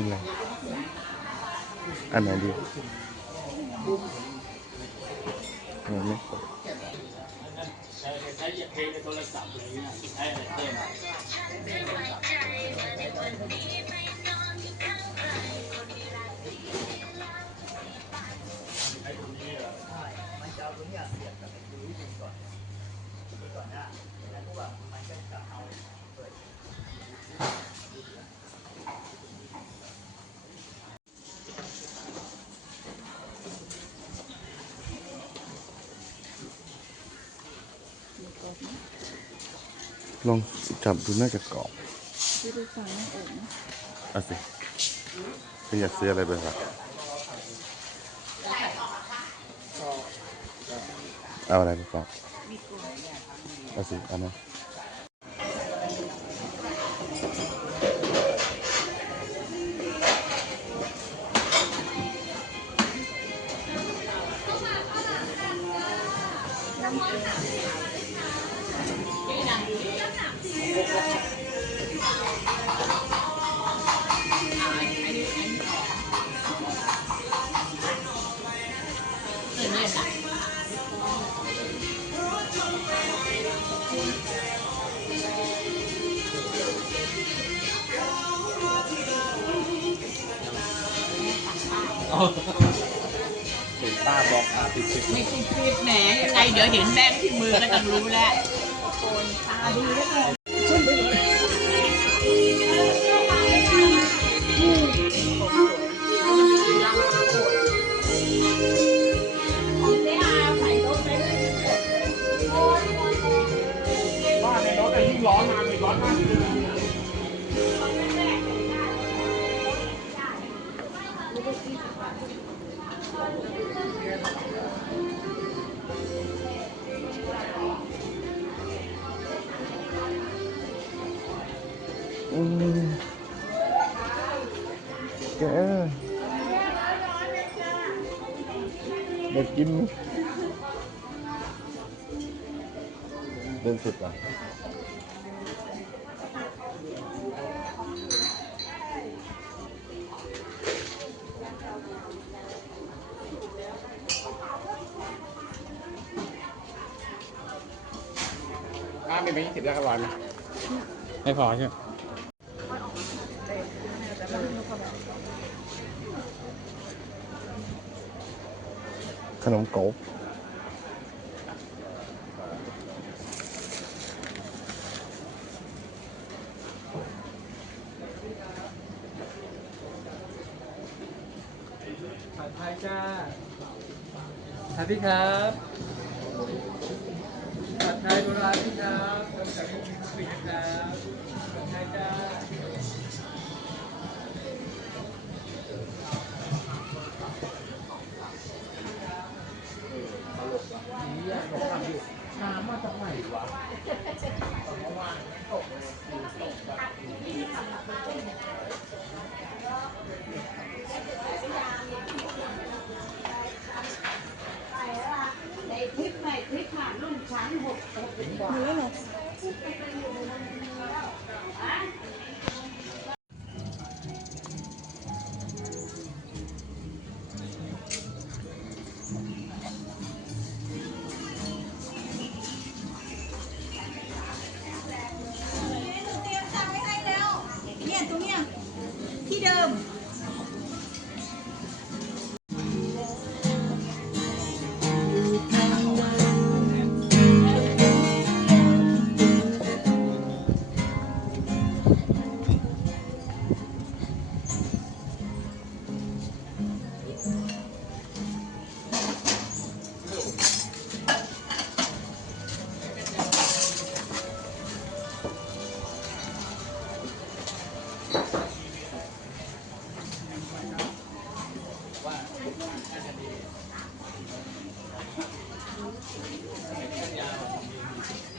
กินอะไรอันไหนดีอันไหนใช้เพลงในโทรศัพท์อย่างนี้ใช้อะไรเต้นลองจับดูน่าจะกรอบดูฝาหน้าอกนะเอาสิไม่อยากซื้ออะไรไปฝากเอาอะไรไปฝากเอาสิเอามาเห็นป้าบอกติดไม่ติดแหมยังไงเดี๋ยวเห็นแบงค์ที่มือก็ต้องรู้แล้วตาดีแล้วเลยบ้านในรถยิ่งร้อนมามีร้อนมากแกอยากกินเดินสุดอ่ะมีไป20แล้วก็ร้อยไหมไม่พอใช่ไหมขนมโก๋ผัดไทยจ้าผัดพี่ครับผัดไทยโบราณพี่ครับทำจากลูกชิ้นนะครับผัดไทยจ้าน้ำมาจากไหนวะเมื่อวานตกในคลิปผ่านรุ่นชั้น6ดูแล้วเหรอที่เดิม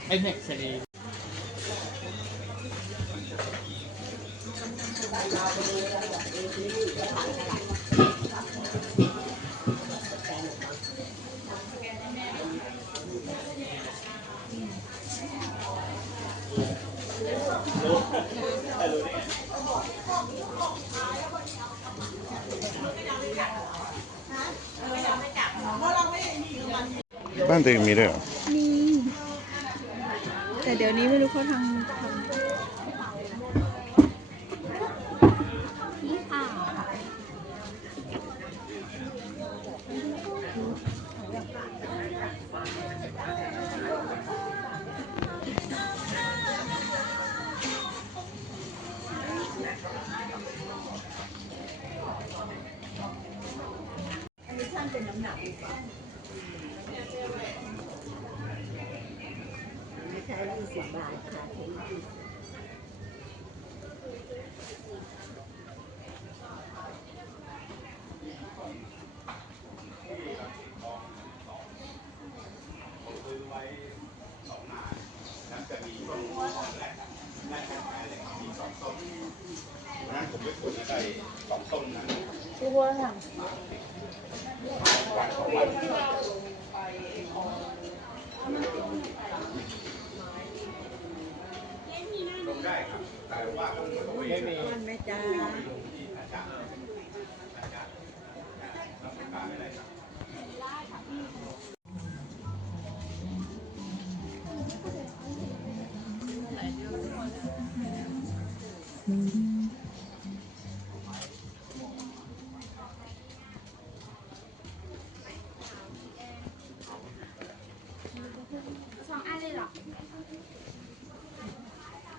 ไอ้เน็กซ์ดี บ้านตัวเองมีด้วยเหรอ มีแต่เดี๋ยวนี้ไม่รู้เขาทำนี่ค่ะอันนี้ช่างเป็นน้ำหนักดีกว่าไม่ใช่20 บาทค่ะถึงตัวค่ะมันไม่จ้า2 อันเลยเหรอ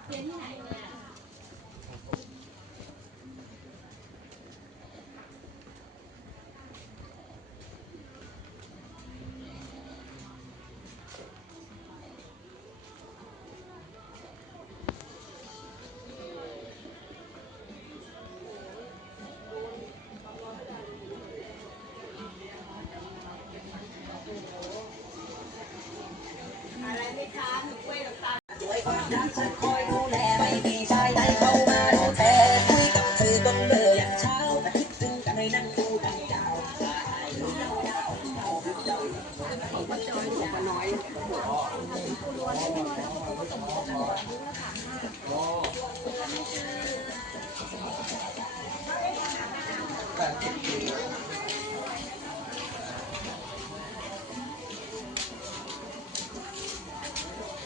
เรียนที่ไหนเนี่ยอะไรไม่ทานกล้วยกับตาลคอยดูแลไม่มีชายใดเข้ามาดูแทนคุยกับสื่อต้นเบอร์อย่างเช้าอาทิตย์ซึ่งกันให้นั่งดูกันยาว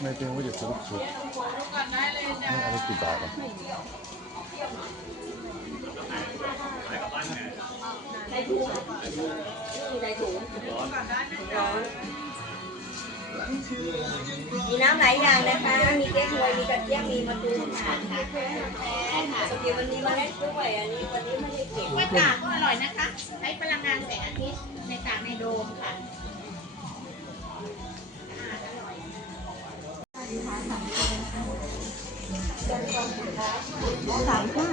ไม่เป็นว่าจะซื้อชุดนี่อะไรกี่บาทอ่ะ มีน้ำหลายอย่างนะคะ มีเก๊กฮวยมีกระเจี๊ยบมีมะตูมค่ะสกีวันนี้มาได้กล้วยอันนี้วันนี้ไม่ได้เก็บ กล้วยตากก็อร่อยนะคะ ใช้พลังงานแสงอาทิตย์ในตากในโดมค่ะ3 ค่ะ